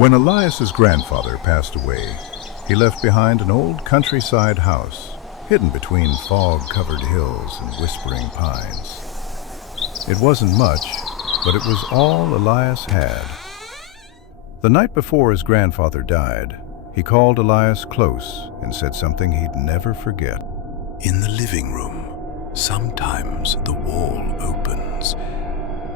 When Elias's grandfather passed away, he left behind an old countryside house, hidden between fog-covered hills and whispering pines. It wasn't much, but it was all Elias had. The night before his grandfather died, he called Elias close and said something he'd never forget. In the living room, sometimes the wall opens.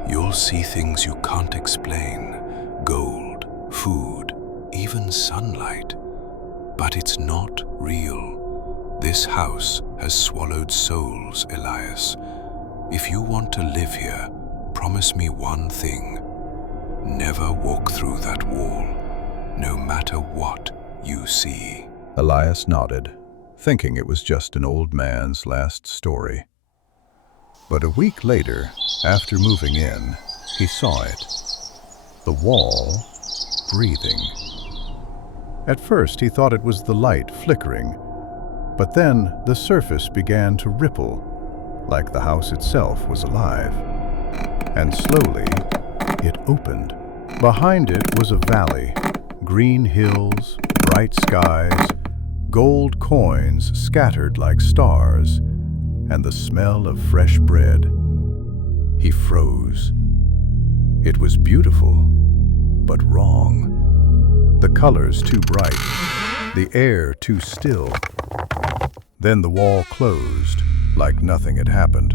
You'll see things you can't explain. Gold, food, even sunlight. But it's not real. This house has swallowed souls, Elias. If you want to live here, promise me one thing. Never walk through that wall, no matter what you see. Elias nodded, thinking it was just an old man's last story. But a week later, after moving in, he saw it. The wall breathing. At first he thought it was the light flickering, but then the surface began to ripple, like the house itself was alive. And slowly, it opened. Behind it was a valley, green hills, bright skies, gold coins scattered like stars, and the smell of fresh bread. He froze. It was beautiful, but wrong. The colors too bright, the air too still. Then the wall closed, like nothing had happened.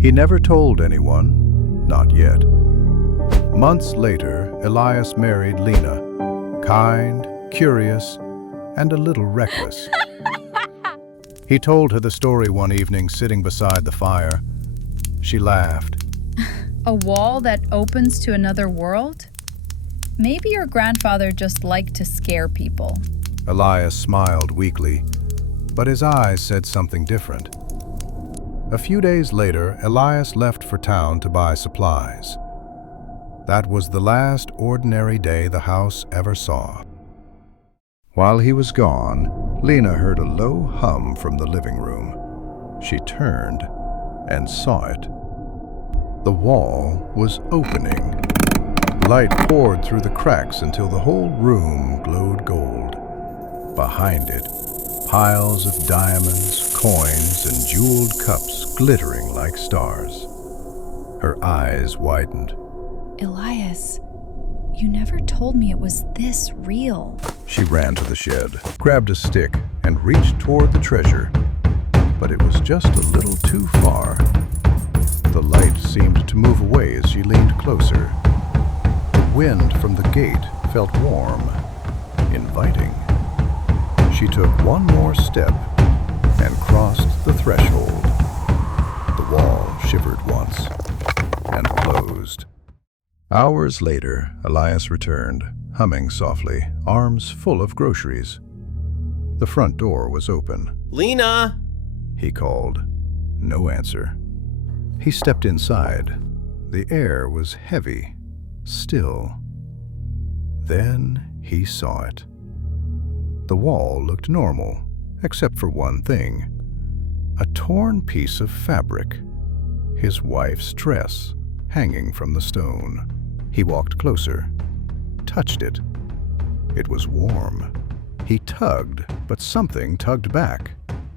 He never told anyone, not yet. Months later, Elias married Lina, kind, curious, and a little reckless. He told her the story one evening sitting beside the fire. She laughed. A wall that opens to another world? Maybe your grandfather just liked to scare people. Elias smiled weakly, but his eyes said something different. A few days later, Elias left for town to buy supplies. That was the last ordinary day the house ever saw. While he was gone, Lina heard a low hum from the living room. She turned and saw it. The wall was opening. Light poured through the cracks until the whole room glowed gold. Behind it, piles of diamonds, coins, and jeweled cups glittering like stars. Her eyes widened. Elias, you never told me it was this real. She ran to the shed, grabbed a stick, and reached toward the treasure. But it was just a little too far. The light seemed to move away as she leaned closer. The wind from the gate felt warm, inviting. She took one more step and crossed the threshold. The wall shivered once and closed. Hours later, Elias returned, humming softly, arms full of groceries. The front door was open. Lina! He called. No answer. He stepped inside. The air was heavy, still. Then he saw it. The wall looked normal, except for one thing. A torn piece of fabric. His wife's dress, hanging from the stone. He walked closer, touched it. It was warm. He tugged, but something tugged back.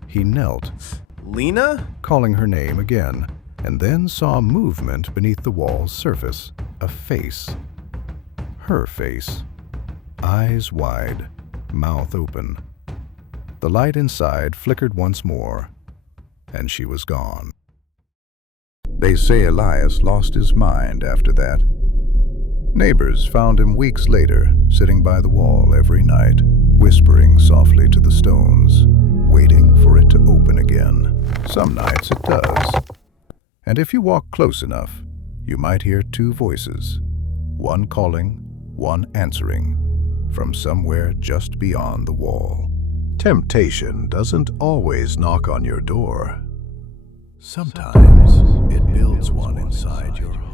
He knelt, Lina? calling her name again, and then saw movement beneath the wall's surface. A face. Her face. Eyes wide, mouth open. The light inside flickered once more, and she was gone. They say Elias lost his mind after that. Neighbors found him weeks later, sitting by the wall every night, whispering softly to the stones, waiting for it to open again. Some nights it does. And if you walk close enough, you might hear two voices, one calling, one answering, from somewhere just beyond the wall. Temptation doesn't always knock on your door. Sometimes it builds one inside your heart.